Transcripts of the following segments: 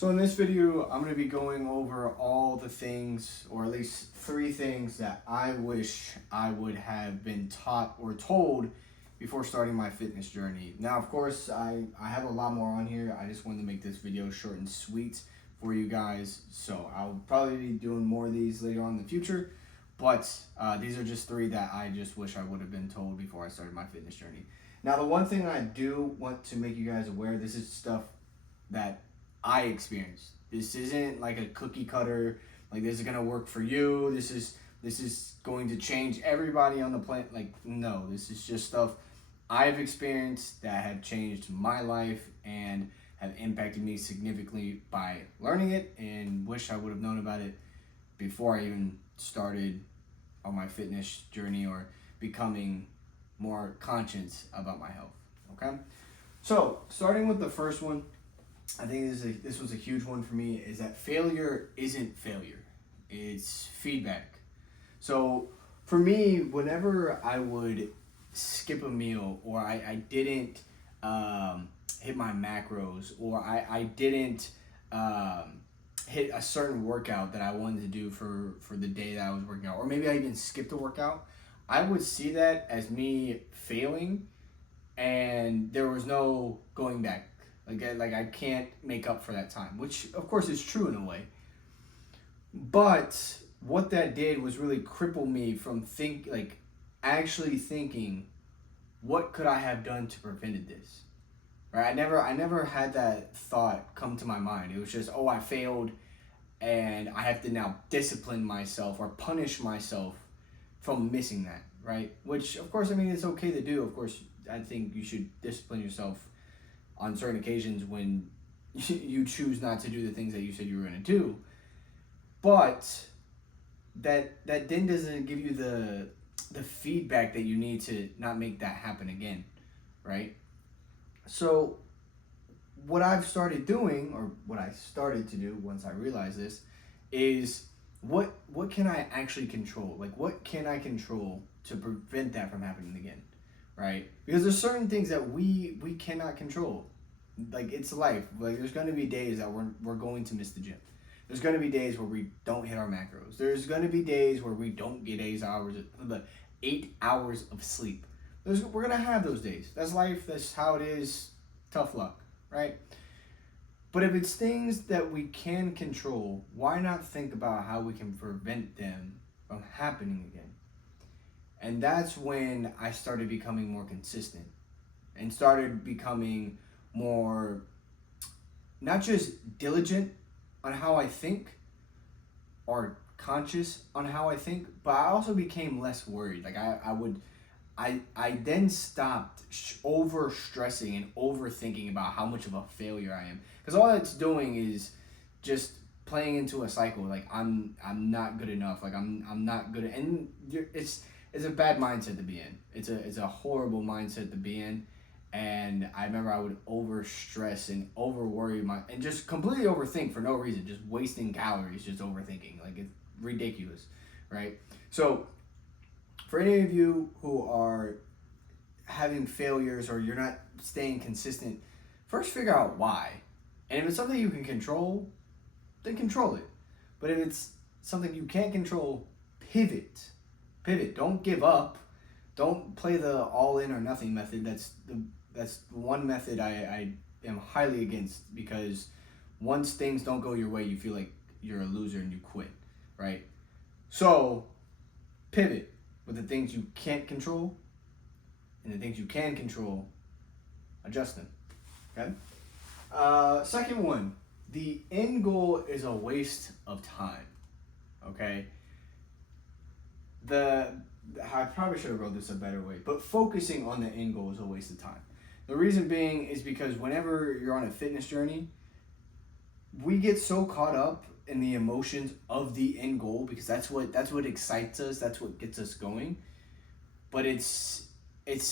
So in this video, I'm going to be going over all the things, or at least 3 things that I wish I would have been taught or told before starting my fitness journey. Now, of course, I have a lot more on here. I just wanted to make this video short and sweet for you guys. So I'll probably be doing more of these later on in the future. But these are just 3 that I just wish I would have been told before I started my fitness journey. Now, the one thing I do want to make you guys aware, this is stuff that I experienced. This isn't like a cookie cutter, like this is gonna work for you. This is going to change everybody on the planet. Like, no, this is just stuff I've experienced that have changed my life and have impacted me significantly by learning it, and wish I would have known about it before I even started on my fitness journey or becoming more conscious about my health. Okay, so starting with the first one, I think this was a huge one for me, is that failure isn't failure, it's feedback. So for me, whenever I would skip a meal, or I didn't hit my macros, or I didn't hit a certain workout that I wanted to do for the day that I was working out, or maybe I even skipped a workout, I would see that as me failing, and there was no going back. Like I can't make up for that time, which of course is true in a way. But what that did was really cripple me from actually thinking, what could I have done to prevent this? Right? I never had that thought come to my mind. It was just, oh, I failed, and I have to now discipline myself or punish myself from missing that, right? Which, of course, I mean, it's okay to do. Of course, I think you should discipline yourself on certain occasions when you choose not to do the things that you said you were going to do. But that then doesn't give you the feedback that you need to not make that happen again, right? So what I've started doing, or what I started to do once I realized this, is what can I actually control? Like, what can I control to prevent that from happening again? Right? Because there's certain things that we cannot control. Like, it's life. Like, there's going to be days that we're going to miss the gym. There's going to be days where we don't hit our macros. There's going to be days where we don't get 8 hours of sleep. We're going to have those days. That's life. That's how it is. Tough luck, right? But if it's things that we can control, why not think about how we can prevent them from happening again? And that's when I started becoming more consistent and started becoming more, not just diligent on how I think or conscious on how I think, but I also became less worried. Like I then stopped over stressing and overthinking about how much of a failure I am, because all it's doing is just playing into a cycle. Like I'm not good enough. Like I'm not good, and it's a bad mindset to be in. It's a horrible mindset to be in. And I remember I would over stress and over worry and just completely overthink for no reason, just wasting calories, just overthinking. Like, it's ridiculous, right? So for any of you who are having failures, or you're not staying consistent, first figure out why. And if it's something you can control, then control it. But if it's something you can't control, pivot. Don't give up. Don't play the all in or nothing method. That's one method I am highly against, because once things don't go your way, you feel like you're a loser and you quit, right? So pivot with the things you can't control, and the things you can control, adjust them, okay? Second one, the end goal is a waste of time, okay? I probably should have wrote this a better way, but focusing on the end goal is a waste of time. The reason being is because whenever you're on a fitness journey, we get so caught up in the emotions of the end goal, because that's what excites us, that's what gets us going. But it's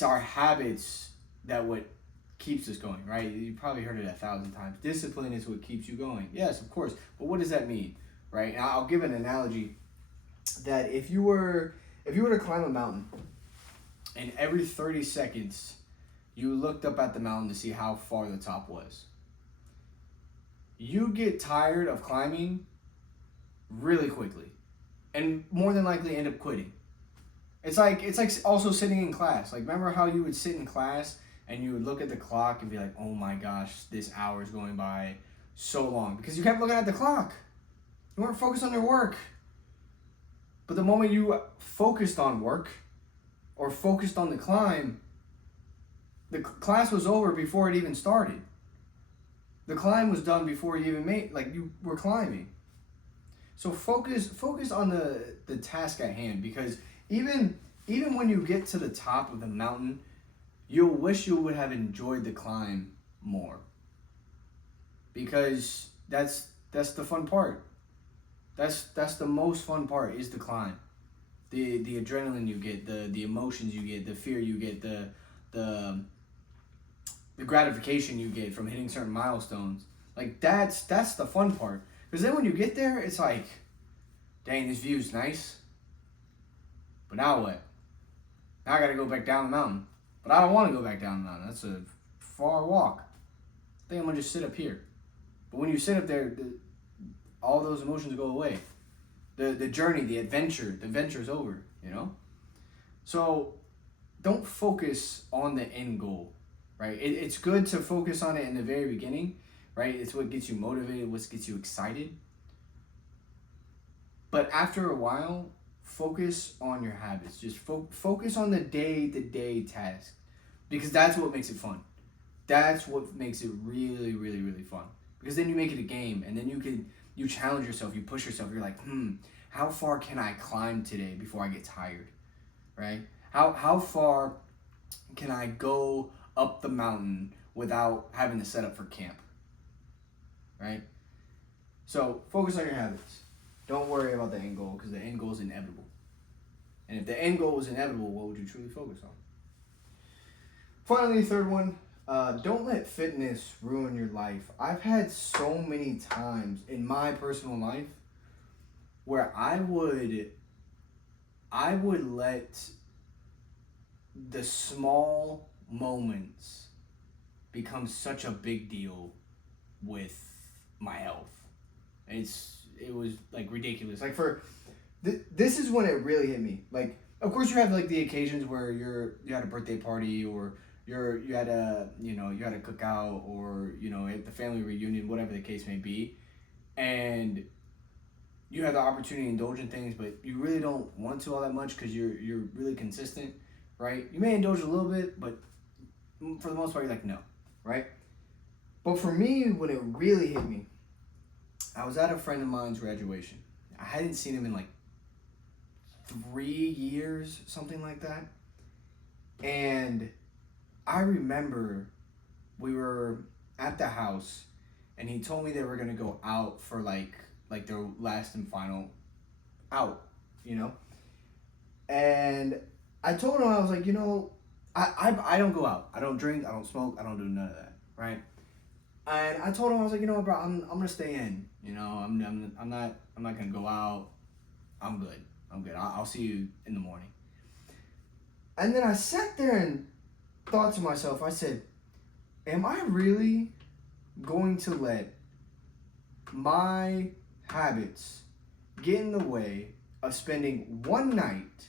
our habits that what keeps us going, right? You probably heard it 1,000 times. Discipline is what keeps you going. Yes, of course. But what does that mean, right? And I'll give an analogy that if you were to climb a mountain, and every 30 seconds you looked up at the mountain to see how far the top was, you get tired of climbing really quickly, and more than likely end up quitting. It's like also sitting in class. Like, remember how you would sit in class and you would look at the clock and be like, oh my gosh, this hour is going by so long, because you kept looking at the clock. You weren't focused on your work. But the moment you focused on work or focused on the climb, the class was over before it even started. The climb was done before you even you were climbing. So focus on the task at hand, because even when you get to the top of the mountain, you'll wish you would have enjoyed the climb more. Because that's the fun part. That's the most fun part, is the climb. The adrenaline you get, the emotions you get, the fear you get, the gratification you get from hitting certain milestones. Like, that's the fun part. Because then when you get there, it's like, dang, this view's nice. But now what? Now I gotta go back down the mountain. But I don't want to go back down the mountain. That's a far walk. I think I'm gonna just sit up here. But when you sit up there, all those emotions go away. The journey, the adventure's over, you know? So don't focus on the end goal, right? It's good to focus on it in the very beginning, right? It's what gets you motivated, what gets you excited. But after a while, focus on your habits. Just focus on the day-to-day task, because that's what makes it fun. That's what makes it really, really, really fun. Because then you make it a game, and then you challenge yourself, you push yourself. You're like, how far can I climb today before I get tired, right? How far can I go up the mountain without having to set up for camp, right? So focus on your habits. Don't worry about the end goal, because the end goal is inevitable. And if the end goal was inevitable, what would you truly focus on? Finally, third one, don't let fitness ruin your life. I've had so many times in my personal life where I would let the small moments become such a big deal with my health. It was like ridiculous. Like, this is when it really hit me. Like, of course you have like the occasions where you had a birthday party, or you had a cookout, or at the family reunion, whatever the case may be, and you have the opportunity to indulge in things, but you really don't want to all that much because you're really consistent, right? You may indulge a little bit, but for the most part, you're like, no, right? But for me, when it really hit me, I was at a friend of mine's graduation. I hadn't seen him in like 3 years, something like that. And I remember we were at the house, and he told me they were going to go out for like their last and final out, And I told him, I was like, I don't go out. I don't drink. I don't smoke. I don't do none of that, right? And I told him, I was like, bro, I'm gonna stay in. I'm not gonna go out. I'm good. I'll see you in the morning. And then I sat there and thought to myself, I said, am I really going to let my habits get in the way of spending one night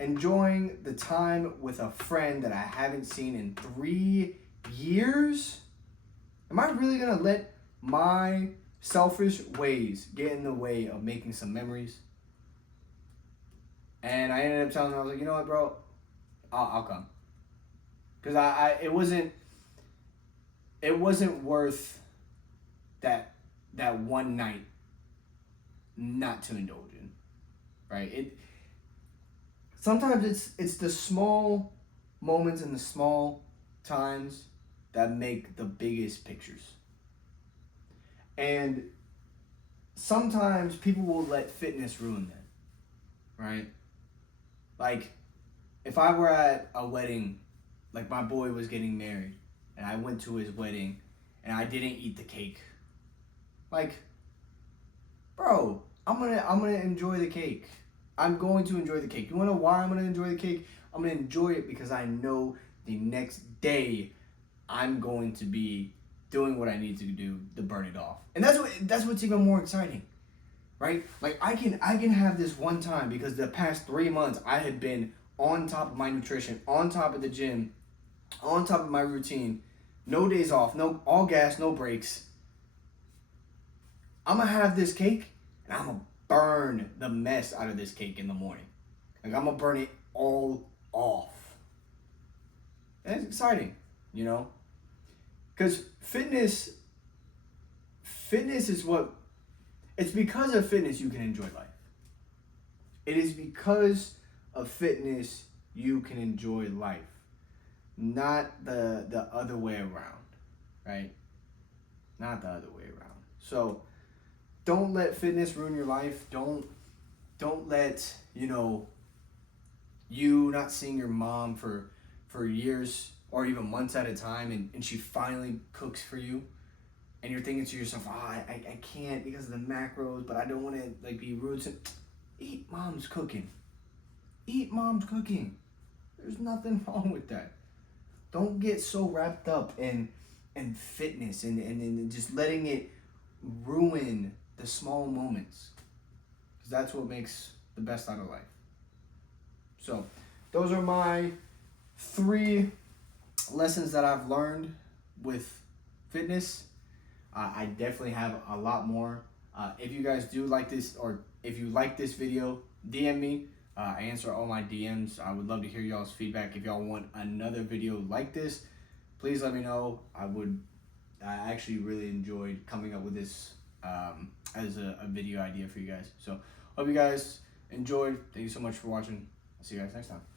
enjoying the time with a friend that I haven't seen in 3 years? Am I really gonna let my selfish ways get in the way of making some memories? And I ended up telling him, I was like, you know what, bro, I'll come, because it wasn't worth that one night not to indulge in, right? Sometimes it's the small moments and the small times that make the biggest pictures. And sometimes people will let fitness ruin that, right? Like, if I were at a wedding, like my boy was getting married, and I went to his wedding, and I didn't eat the cake, like, bro, I'm gonna enjoy the cake. I'm going to enjoy the cake. You wanna know why I'm gonna enjoy the cake? I'm gonna enjoy it because I know the next day I'm going to be doing what I need to do to burn it off. And that's what's even more exciting, right? Like I can have this one time because the past 3 months I had been on top of my nutrition, on top of the gym, on top of my routine, no days off, no all gas, no breaks. I'm gonna have this cake and I'm gonna burn the mess out of this cake in the morning. Like I'm gonna burn it all off. And it's exciting, you know? Because fitness is what, it's because of fitness you can enjoy life. It is because of fitness you can enjoy life. Not the other way around, right? Not the other way around. So don't let fitness ruin your life. Don't let, you not seeing your mom for years or even months at a time and she finally cooks for you and you're thinking to yourself, I can't because of the macros, but I don't want to like be rude. So eat mom's cooking. Eat mom's cooking. There's nothing wrong with that. Don't get so wrapped up in fitness and just letting it ruin the small moments. Because that's what makes the best out of life. So those are my 3 lessons that I've learned with fitness. I definitely have a lot more. If you guys do like this, or if you like this video, DM me. I answer all my DMs. I would love to hear y'all's feedback. If y'all want another video like this, please let me know. I actually really enjoyed coming up with this as a video idea for you guys. So hope you guys enjoyed. Thank you so much for watching. I'll see you guys next time.